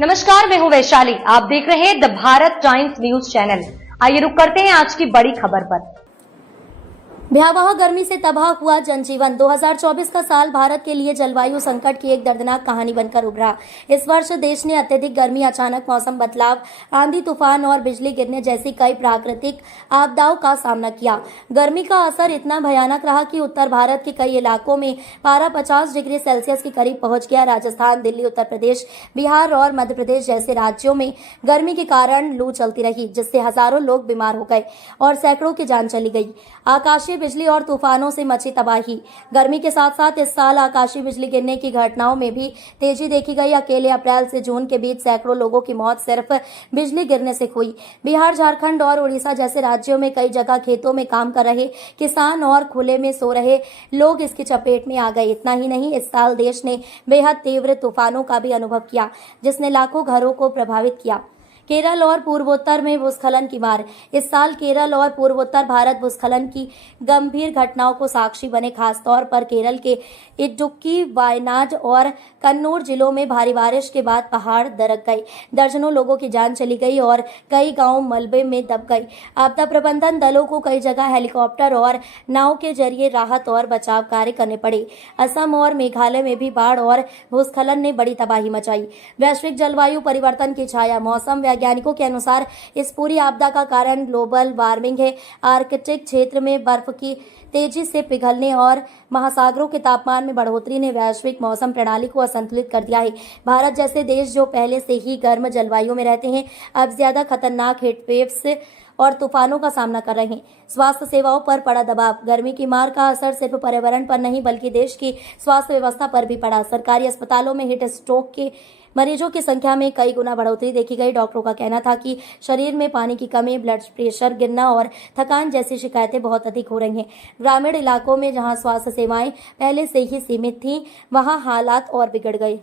नमस्कार, मैं हूं वैशाली। आप देख रहे हैं the Bharat times news channel. आइए रुक करते हैं आज की बड़ी खबर पर। भयावह गर्मी से तबाह हुआ जनजीवन। 2024 का साल भारत के लिए जलवायु संकट की एक दर्दनाक कहानी बनकर उभरा। इस वर्ष देश ने अत्यधिक गर्मी, अचानक मौसम बदलाव, आंधी तूफान और बिजली गिरने जैसी कई प्राकृतिक आपदाओं का सामना किया। गर्मी का असर इतना भयानक रहा कि उत्तर भारत के कई इलाकों में पारा 50 डिग्री सेल्सियस के करीब पहुंच गया। राजस्थान, दिल्ली, उत्तर प्रदेश, बिहार और मध्य प्रदेश जैसे राज्यों में गर्मी के कारण लू चलती रही, जिससे हजारों लोग बीमार हो गए और सैकड़ों की जान चली गई। आकाशीय बिजली और तूफानों से मची तबाही। गर्मी के साथ साथ इस साल आकाशीय बिजली गिरने की घटनाओं में भी तेजी देखी गई। अकेले अप्रैल से जून के बीच सैकड़ों लोगों की मौत सिर्फ बिजली गिरने से हुई। बिहार, झारखंड और उड़ीसा जैसे राज्यों में कई जगह खेतों में काम कर रहे किसान और खुले में सो रहे लोग इसकी चपेट में आ गए। इतना ही नहीं, इस साल देश ने बेहद तीव्र तूफानों का भी अनुभव किया, जिसने लाखों घरों को प्रभावित किया। केरल और पूर्वोत्तर में भूस्खलन की मार। इस साल केरल और पूर्वोत्तर भारत भूस्खलन की गंभीर घटनाओं को साक्षी बने। खासतौर पर केरल के इडुक्की, वायनाड और कन्नूर जिलों में भारी बारिश के बाद पहाड़ दरक गए। दर्जनों लोगों की जान चली गई और कई गांव मलबे में दब गए। आपदा प्रबंधन दलों को कई जगह हेलीकॉप्टर और नाव के जरिए राहत और बचाव कार्य करने पड़े। असम और मेघालय में भी बाढ़ और भूस्खलन ने बड़ी तबाही मचाई। वैश्विक जलवायु परिवर्तन की छाया। मौसम वैज्ञानिकों के अनुसार इस पूरी आपदा का कारण ग्लोबल वार्मिंग है। आर्कटिक क्षेत्र में बर्फ की तेजी से पिघलने और महासागरों के तापमान में बढ़ोतरी ने वैश्विक मौसम प्रणाली को असंतुलित कर दिया है। भारत जैसे देश जो पहले से ही गर्म जलवायु में रहते हैं, अब ज्यादा खतरनाक हीटवेव्स और तूफानों का सामना कर रहे हैं। स्वास्थ्य सेवाओं पर पड़ा दबाव। गर्मी की मार का असर सिर्फ पर्यावरण पर नहीं बल्कि देश की स्वास्थ्य व्यवस्था पर भी पड़ा। सरकारी अस्पतालों में हीट स्ट्रोक के मरीजों की संख्या में कई गुना बढ़ोतरी देखी गई। डॉक्टरों का कहना था कि शरीर में पानी की कमी, ब्लड प्रेशर गिरना और थकान जैसी शिकायतें बहुत अधिक हो रही हैं। ग्रामीण इलाकों में जहां स्वास्थ्य सेवाएं पहले से ही सीमित थीं, वहां हालात और बिगड़ गए।